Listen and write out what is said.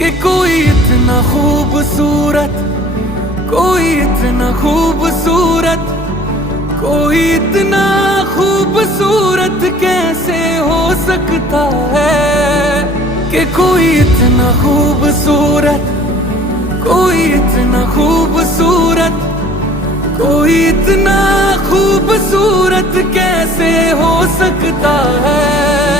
कि कोई इतना खूबसूरत, कोई इतना खूबसूरत, कोई इतना खूबसूरत कैसे हो सकता है। कि कोई इतना खूबसूरत, कोई इतना खूबसूरत, कोई इतना खूबसूरत कैसे हो सकता है।